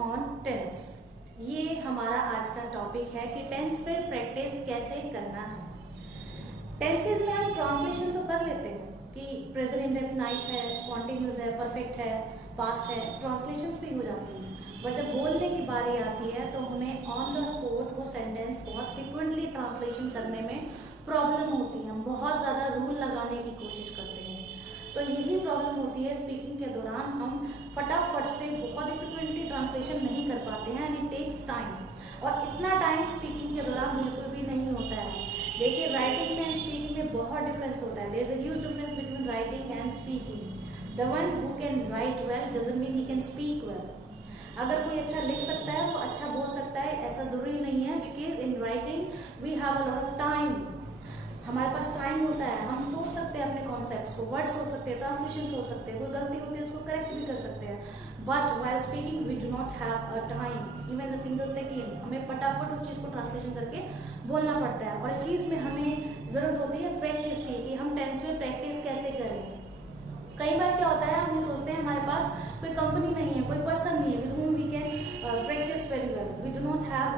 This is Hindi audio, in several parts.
On tense. ये हमारा आज का टॉपिक है कि टेंस पे प्रैक्टिस कैसे करना है। टेंसेज में हम ट्रांसलेशन तो कर लेते हैं कि प्रेजेंट इंडेफिनाइट है, कॉन्टिन्यूस है, परफेक्ट है, पास्ट है, ट्रांसलेशंस भी हो जाती हैं। पर जब बोलने की बारी आती है तो हमें ऑन द स्पॉट वो सेंटेंस बहुत फ्रिक्वेंटली ट्रांसलेशन करने में प्रॉब्लम होती है। हम बहुत ज़्यादा रूल लगाने की कोशिश करते हैं, तो यही प्रॉब्लम होती है स्पीकिंग के दौरान। हम फटाफट से बहुत इक्विपमेंटली ट्रांसलेशन नहीं कर पाते हैं एंड इट टेक्स टाइम, और इतना टाइम स्पीकिंग के दौरान बिल्कुल भी नहीं होता है। देखिए, राइटिंग में एंड स्पीकिंग में बहुत डिफरेंस होता है। There is a huge difference between writing and speaking. The one who can write well doesn't mean he can speak well. अगर कोई अच्छा लिख सकता है वो अच्छा बोल सकता है, ऐसा जरूरी नहीं है, because in writing we have a lot of time. हमारे पास टाइम होता है, हम सोच सकते हैं अपने कॉन्सेप्ट्स को, वर्ड्स सोच सकते हैं, ट्रांसलेशन सोच सकते हैं, कोई गलती होती है उसको करेक्ट भी कर सकते हैं। But while speaking we do not have a time even the single second. हमें फटाफट उस चीज़ को ट्रांसलेशन करके बोलना पड़ता है, और इस चीज़ में हमें ज़रूरत होती है प्रैक्टिस की, कि हम टेंस में प्रैक्टिस कैसे करें। कई बार क्या होता है, हम ये सोचते हैं हमारे पास कोई कंपनी नहीं है, कोई पर्सन नहीं है with whom we can practise very well. We do not have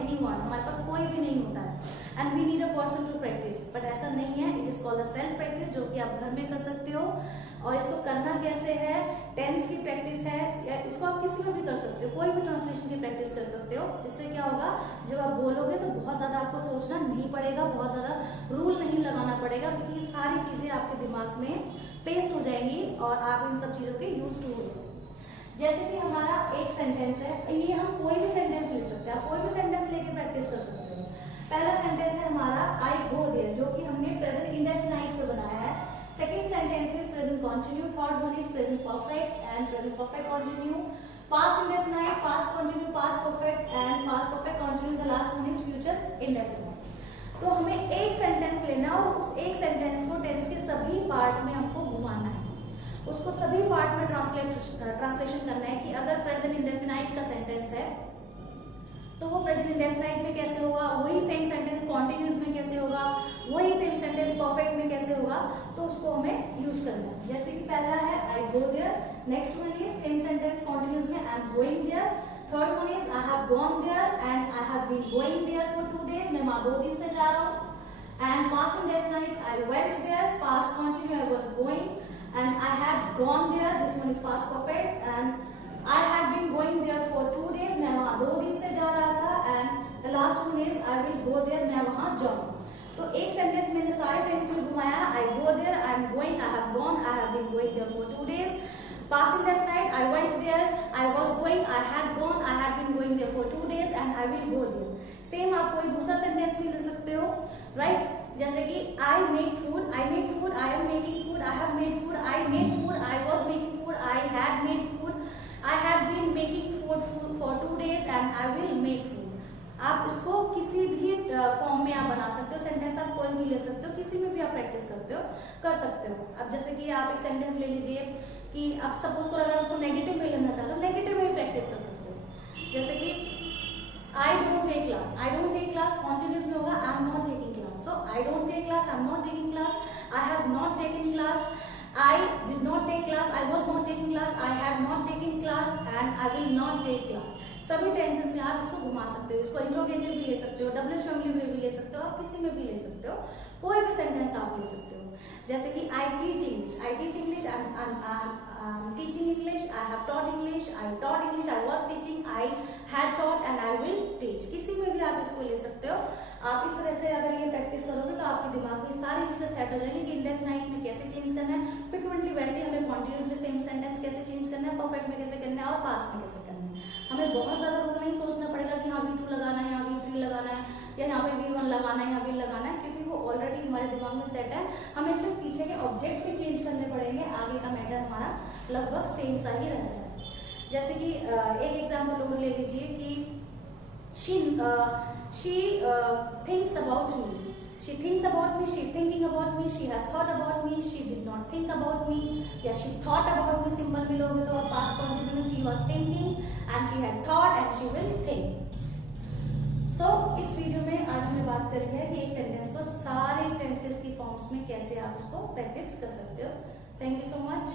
anyone, हमारे पास कोई भी नहीं होता है and we need a person to practise. But ऐसा नहीं है, it is called a self practice, जो कि आप घर में कर सकते हो। और इसको करना कैसे है, टेंस की प्रैक्टिस है, या इसको आप किसी में भी कर सकते हो, कोई भी ट्रांसलेशन की प्रैक्टिस कर सकते हो। इससे क्या होगा, जब आप बोलोगे तो बहुत ज़्यादा आपको सोचना नहीं पड़ेगा, बहुत ज़्यादा रूल नहीं लगाना पड़ेगा, क्योंकि ये सारी चीज़ें आपके दिमाग में पेस्ट हो जाएंगी और आप इन सब चीज़ों के यूज टू हो जाएंगे। जैसे कि हमारा एक सेंटेंस है, ये हम कोई भी सेंटेंस ले सकते हैं, आप कोई भी सेंटेंस लेके प्रैक्टिस कर सकते हो। पहला सेंटेंस है हमारा आई गो देयर, जो कि हमने प्रेजेंट इंडेफिनाइट पे बनाया है। Second sentence is present continue, third one is present perfect and present perfect continue, past indefinite, past continue, past perfect and past perfect continue, the last one is future indefinite. तो हमें एक सेंटेंस लेना है और उस एक सेंटेंस को टेंस के सभी पार्ट में हमको घुमाना है, उसको सभी पार्ट में ट्रांसलेशन करना है। कि अगर प्रेजेंट इंडेफिनाइट का सेंटेंस है तो वो प्रेजेंट इंडेफिनाइट में कैसे होगा, वही सेम सेंटेंस कॉन्टिन्यूस में कैसे होगा, वही सेम सेंटेंस परफेक्ट में कैसे होगा, तो उसको हमें यूज करना है। जैसे कि पहला है I go there, next one is same sentence continuous में I am going there, third one is I have gone there and I have been going there for 2 days, मैं वहां 2 दिन से जा रहा हूँ। And past indefinite I went there, past continuous I was going and I had gone there, this one is past perfect, and I had been going there for 2 days, मैं वहाँ 2 दिन से जा रहा था, and the last one is I will go there, मैं वहाँ जाऊँ। तो एक सेंटेंस मैंने सारे टेंस में घुमाया, I go there, I am going, I have gone, I have been going there for 2 days, past indefinite, I went there, I was going, I had gone, I had been going there for 2 days and I will go there। Same आप कोई दूसरा सेंटेंस भी ले सकते हो, राइट? जैसे कि I make food, I make food, I am making food, I have made food, I made food, I was making food, I had made food, I have been making food for 2 days and I will make food। आप इसको किसी भी फॉर्म में आप बना सकते हो, सेंटेंस आप कोई भी ले सकते हो, किसी में भी आप प्रैक्टिस कर सकते हो। अब जैसे कि आप एक सेंटेंस ले लीजिए कि आप सपोज को अगर उसको नेगेटिव में लेना चाहते हो, नेगेटिव में भी प्रैक्टिस कर सकते हो। जैसे कि I don't take class, I don't take class continuous में होगा I am not taking class, so I don't take class, I am not taking class, I have not taken class, I did not take class, I was not taking class, I have not taken class and I will not take class। सभी टेंसेस में आप इसको घुमा सकते हो, इसको इंट्रोगेटिव भी ले सकते हो, डब्ल्यू फैमिली में भी ले सकते हो, आप किसी में भी ले सकते हो, कोई भी सेंटेंस आप ले सकते हो। जैसे कि I teach English, I teach English, I'm teaching English, I have taught English, I taught English, I was teaching, I had taught and I will teach। किसी में भी आप इसको ले सकते हो। आप इस तरह से अगर ये प्रैक्टिस करोगे तो आपके दिमाग में सारी चीज़ें सेट हो जाएंगी कि इंडेफिनाइट में कैसे चेंज करना है, फ्रीक्वेंटली वैसे हमें कॉन्टिन्यूस में सेम सेंटेंस कैसे चेंज करना है, परफेक्ट में कैसे करना है और पास्ट में कैसे करना है। हमें बहुत ज़्यादा रूल नहीं सोचना पड़ेगा कि हाँ V2 लगाना है, यहाँ V3 लगाना है, या यहाँ पे V1 लगाना है, यहाँ V लगाना है, क्योंकि वो ऑलरेडी हमारे दिमाग में सेट है। हमें सिर्फ पीछे के ऑब्जेक्ट से चेंज करने पड़ेंगे, आगे का मैटर हमारा लगभग सेम सा ही रहता है। जैसे कि एक एग्जाम्पल और ले लीजिए कि she thinks about me, she thinks about me, she is thinking about me, she has thought about me, she did not think about me, या she thought about me simple में लोगे तो past continuous, she was thinking and she had thought and she will think। So इस वीडियो में आज हमने बात करी है कि एक सेंटेंस को सारे टेंसेस की फॉर्म्स में कैसे आप उसको प्रैक्टिस कर सकते हो। Thank you so much.